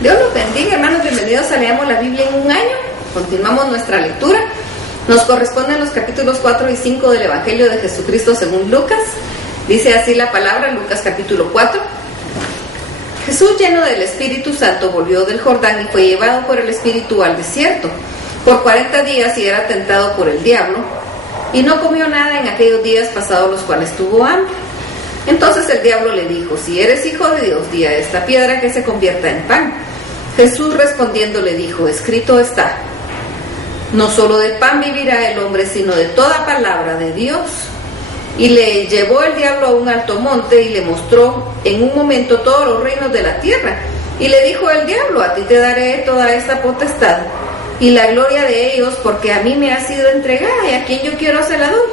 Dios los bendiga, hermanos, bienvenidos a Leamos la Biblia en un año. Continuamos nuestra lectura. Nos corresponden los capítulos 4 y 5 del Evangelio de Jesucristo según Lucas. Dice así la palabra, Lucas capítulo 4. Jesús, lleno del Espíritu Santo, volvió del Jordán y fue llevado por el Espíritu al desierto por 40 días y era tentado por el diablo, y no comió nada en aquellos días pasados los cuales tuvo hambre. Entonces el diablo le dijo: si eres hijo de Dios, di a esta piedra que se convierta en pan. Jesús respondiendo le dijo: escrito está, no solo de pan vivirá el hombre, sino de toda palabra de Dios. Y le llevó el diablo a un alto monte y le mostró en un momento todos los reinos de la tierra. Y le dijo el diablo: a ti te daré toda esta potestad y la gloria de ellos, porque a mí me ha sido entregada y a quien yo quiero se la doy.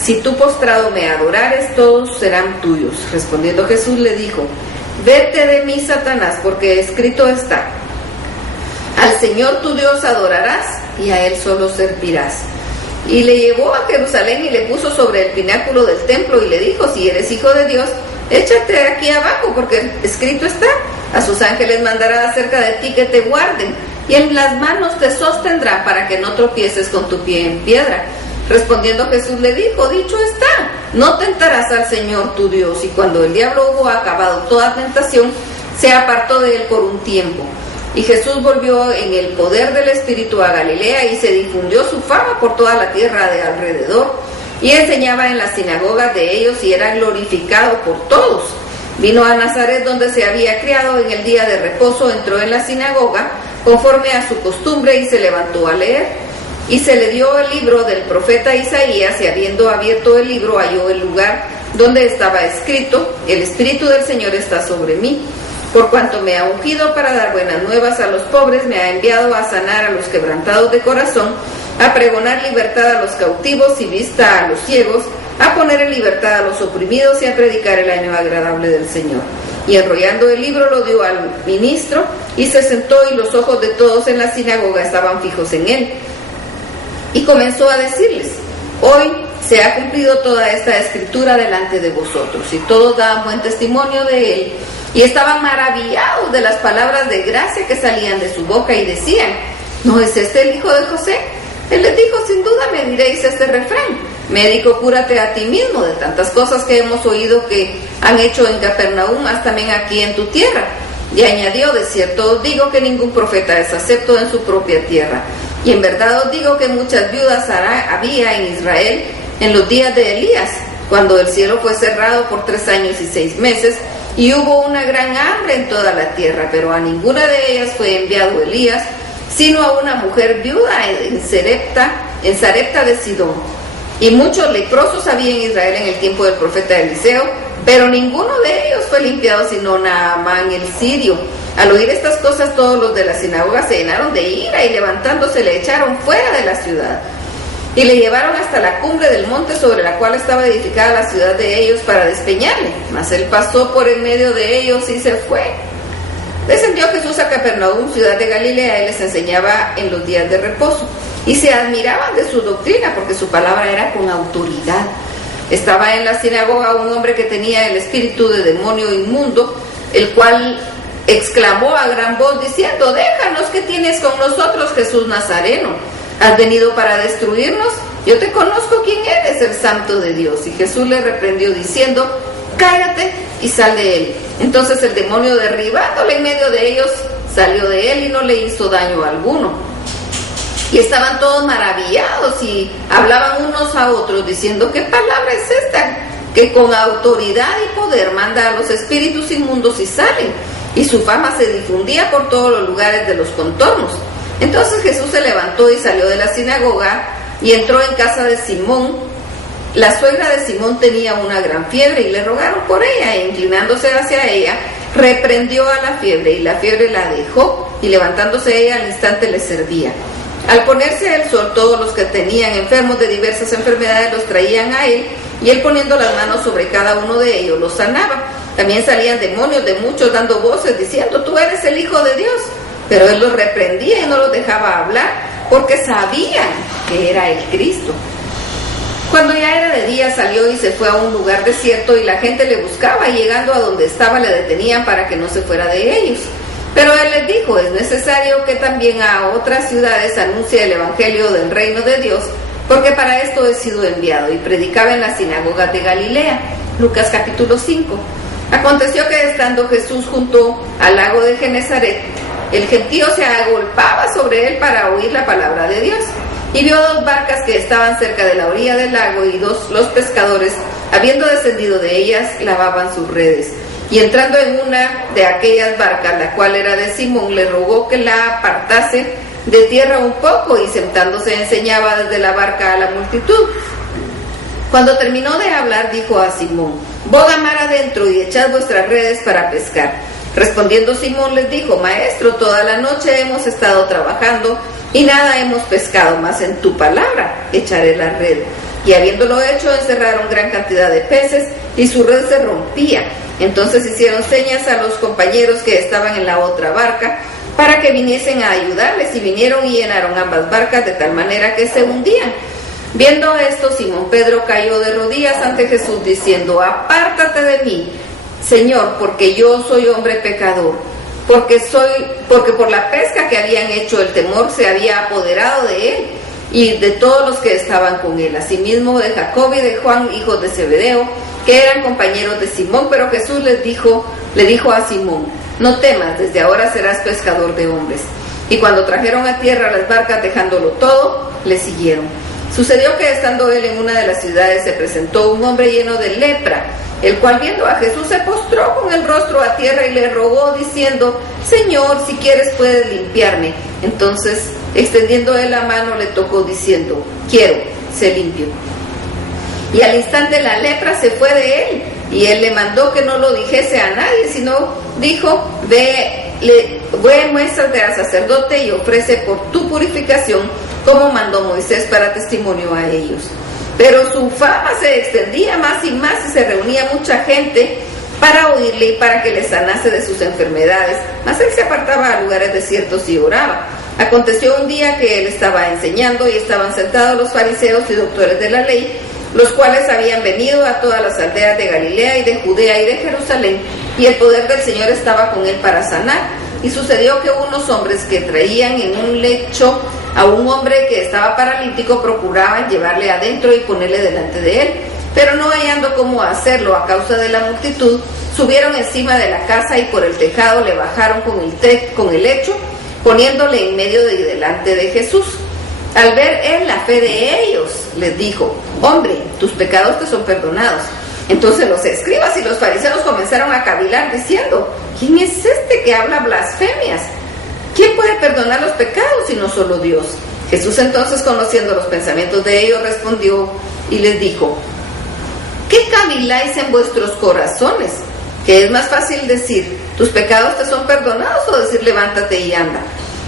Si tú postrado me adorares, todos serán tuyos. Respondiendo Jesús le dijo: vete de mí, Satanás, porque escrito está, al Señor tu Dios adorarás y a Él solo servirás. Y le llevó a Jerusalén y le puso sobre el pináculo del templo y le dijo: si eres hijo de Dios, échate aquí abajo, porque escrito está, a sus ángeles mandará acerca de ti que te guarden, y en las manos te sostendrá para que no tropieces con tu pie en piedra. Respondiendo Jesús le dijo: dicho está, no tentarás al Señor tu Dios. Y cuando el diablo hubo acabado toda tentación, se apartó de él por un tiempo. Y Jesús volvió en el poder del Espíritu a Galilea, y se difundió su fama por toda la tierra de alrededor, y enseñaba en las sinagogas de ellos y era glorificado por todos. Vino a Nazaret, donde se había criado. En el día de reposo entró en la sinagoga conforme a su costumbre y se levantó a leer. Y se le dio el libro del profeta Isaías, y habiendo abierto el libro halló el lugar donde estaba escrito: el Espíritu del Señor está sobre mí, por cuanto me ha ungido para dar buenas nuevas a los pobres, me ha enviado a sanar a los quebrantados de corazón, a pregonar libertad a los cautivos y vista a los ciegos, a poner en libertad a los oprimidos y a predicar el año agradable del Señor. Y enrollando el libro lo dio al ministro y se sentó, y los ojos de todos en la sinagoga estaban fijos en él. Y comenzó a decirles: hoy se ha cumplido toda esta escritura delante de vosotros. Y todos daban buen testimonio de él, y estaban maravillados de las palabras de gracia que salían de su boca, y decían: ¿no es este el hijo de José? Él les dijo: sin duda me diréis este refrán: médico, cúrate a ti mismo. De tantas cosas que hemos oído que han hecho en Capernaum, haz también aquí en tu tierra. Y añadió: de cierto os digo que ningún profeta es acepto en su propia tierra. Y en verdad os digo que muchas viudas había en Israel en los días de Elías, cuando el cielo fue cerrado por 3 años y 6 meses, y hubo una gran hambre en toda la tierra, pero a ninguna de ellas fue enviado Elías, sino a una mujer viuda en Sarepta de Sidón. Y muchos leprosos había en Israel en el tiempo del profeta Eliseo, pero ninguno de ellos fue limpiado, sino Naamán el sirio. Al oír estas cosas, todos los de la sinagoga se llenaron de ira, y levantándose le echaron fuera de la ciudad. Y le llevaron hasta la cumbre del monte sobre la cual estaba edificada la ciudad de ellos, para despeñarle. Mas él pasó por en medio de ellos y se fue. Descendió Jesús a Capernaum, ciudad de Galilea, y les enseñaba en los días de reposo. Y se admiraban de su doctrina, porque su palabra era con autoridad. Estaba en la sinagoga un hombre que tenía el espíritu de demonio inmundo, el cual exclamó a gran voz diciendo: déjanos, ¿qué tienes con nosotros, Jesús Nazareno? ¿Has venido para destruirnos? Yo te conozco quién eres, el Santo de Dios. Y Jesús le reprendió diciendo: cállate y sal de él. Entonces el demonio, derribándole en medio de ellos, salió de él y no le hizo daño alguno. Y estaban todos maravillados y hablaban unos a otros diciendo: ¿qué palabra es esta que con autoridad y poder manda a los espíritus inmundos y salen? Y su fama se difundía por todos los lugares de los contornos. Entonces Jesús se levantó y salió de la sinagoga y entró en casa de Simón. La suegra de Simón tenía una gran fiebre y le rogaron por ella, e inclinándose hacia ella, reprendió a la fiebre, y la fiebre la dejó, y levantándose ella al instante le servía. Al ponerse el sol, todos los que tenían enfermos de diversas enfermedades los traían a él, y él, poniendo las manos sobre cada uno de ellos, los sanaba. También salían demonios de muchos dando voces diciendo: tú eres el Hijo de Dios. Pero él los reprendía y no los dejaba hablar, porque sabían que era el Cristo. Cuando ya era de día, salió y se fue a un lugar desierto, y la gente le buscaba, y llegando a donde estaba le detenían para que no se fuera de ellos. Pero él les dijo: es necesario que también a otras ciudades anuncie el evangelio del reino de Dios, porque para esto he sido enviado. Y predicaba en las sinagogas de Galilea. Lucas capítulo 5. Aconteció que estando Jesús junto al lago de Genesaret, el gentío se agolpaba sobre él para oír la palabra de Dios. Y vio dos barcas que estaban cerca de la orilla del lago, y los pescadores, habiendo descendido de ellas, lavaban sus redes. Y entrando en una de aquellas barcas, la cual era de Simón, le rogó que la apartase de tierra un poco, y sentándose enseñaba desde la barca a la multitud. Cuando terminó de hablar, dijo a Simón: boga mar adentro y echad vuestras redes para pescar. Respondiendo Simón les dijo: Maestro, toda la noche hemos estado trabajando y nada hemos pescado, mas en tu palabra echaré la red. Y habiéndolo hecho, encerraron gran cantidad de peces, y su red se rompía. Entonces hicieron señas a los compañeros que estaban en la otra barca, para que viniesen a ayudarles, y vinieron y llenaron ambas barcas de tal manera que se hundían. Viendo esto, Simón Pedro cayó de rodillas ante Jesús, diciendo: apártate de mí, Señor, porque yo soy hombre pecador. Porque por la pesca que habían hecho, el temor se había apoderado de él y de todos los que estaban con él, asimismo de Jacob y de Juan, hijos de Zebedeo, que eran compañeros de Simón. Pero Jesús le dijo a Simón: no temas, desde ahora serás pescador de hombres. Y cuando trajeron a tierra las barcas, dejándolo todo, le siguieron. Sucedió que estando él en una de las ciudades, se presentó un hombre lleno de lepra, el cual, viendo a Jesús, se postró con el rostro a tierra y le rogó, diciendo: Señor, si quieres puedes limpiarme. Entonces, extendiendo él la mano, le tocó, diciendo: quiero, sé limpio. Y al instante la lepra se fue de él, y él le mandó que no lo dijese a nadie, sino dijo: ve, muéstrate al sacerdote y ofrece por tu purificación, como mandó Moisés, para testimonio a ellos. Pero su fama se extendía más y más, y se reunía mucha gente para oírle y para que le sanase de sus enfermedades. Mas él se apartaba a lugares desiertos y oraba. Aconteció un día que él estaba enseñando, y estaban sentados los fariseos y doctores de la ley, los cuales habían venido a todas las aldeas de Galilea y de Judea y de Jerusalén, y el poder del Señor estaba con él para sanar. Y sucedió que unos hombres que traían en un lecho a un hombre que estaba paralítico procuraban llevarle adentro y ponerle delante de él, pero no hallando cómo hacerlo a causa de la multitud, subieron encima de la casa y por el tejado le bajaron con el lecho, poniéndole en medio y delante de Jesús. Al ver él la fe de ellos, les dijo: hombre, tus pecados te son perdonados. Entonces los escribas y los fariseos comenzaron a cavilar, diciendo: ¿quién es este que habla blasfemias? ¿Quién puede perdonar los pecados sino solo Dios? Jesús entonces, conociendo los pensamientos de ellos, respondió y les dijo: ¿qué caviláis en vuestros corazones? ¿Que es más fácil decir: tus pecados te son perdonados, o decir: levántate y anda?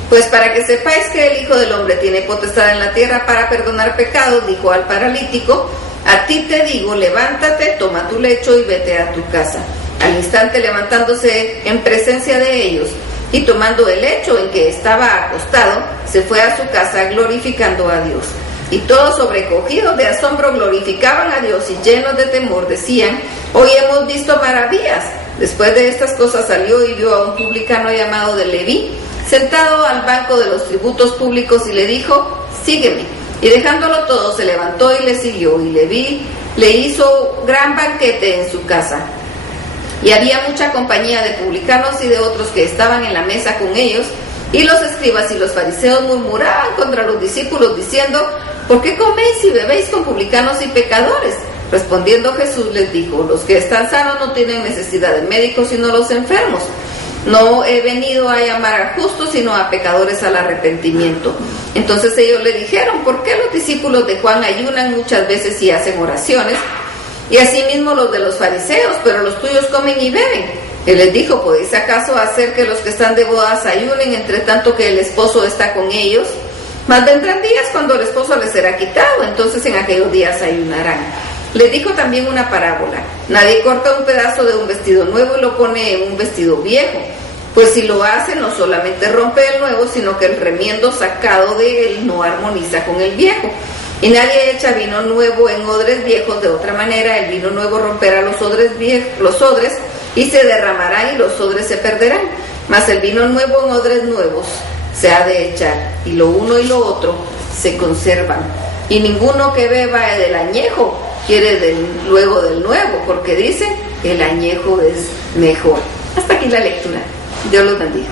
Pues para que sepáis que el Hijo del Hombre tiene potestad en la tierra para perdonar pecados, dijo al paralítico: a ti te digo, levántate, toma tu lecho y vete a tu casa. Al instante, levantándose en presencia de ellos y tomando el lecho en que estaba acostado, se fue a su casa glorificando a Dios. Y todos, sobrecogidos de asombro, glorificaban a Dios, y llenos de temor decían: hoy hemos visto maravillas. Después de estas cosas salió y vio a un publicano llamado de Leví, sentado al banco de los tributos públicos, y le dijo: sígueme. Y dejándolo todo, se levantó y le siguió. Y Leví le hizo gran banquete en su casa. Y había mucha compañía de publicanos y de otros que estaban en la mesa con ellos. Y los escribas y los fariseos murmuraban contra los discípulos, diciendo: ¿por qué coméis y bebéis con publicanos y pecadores? Respondiendo Jesús les dijo: los que están sanos no tienen necesidad de médicos, sino los enfermos. No he venido a llamar a justos, sino a pecadores al arrepentimiento. Entonces ellos le dijeron: ¿por qué los discípulos de Juan ayunan muchas veces y hacen oraciones? Y asimismo los de los fariseos, pero los tuyos comen y beben. Él les dijo: ¿podéis acaso hacer que los que están de bodas ayunen, entre tanto que el esposo está con ellos? Mas vendrán días cuando el esposo les será quitado, entonces en aquellos días ayunarán. Les dijo también una parábola: nadie corta un pedazo de un vestido nuevo y lo pone en un vestido viejo, pues si lo hace, no solamente rompe el nuevo, sino que el remiendo sacado de él no armoniza con el viejo. Y nadie echa vino nuevo en odres viejos, de otra manera el vino nuevo romperá los odres y se derramarán, y los odres se perderán. Mas el vino nuevo en odres nuevos se ha de echar, y lo uno y lo otro se conservan. Y ninguno que beba del añejo quiere luego del nuevo, porque dice, el añejo es mejor. Hasta aquí la lectura. Dios los bendiga.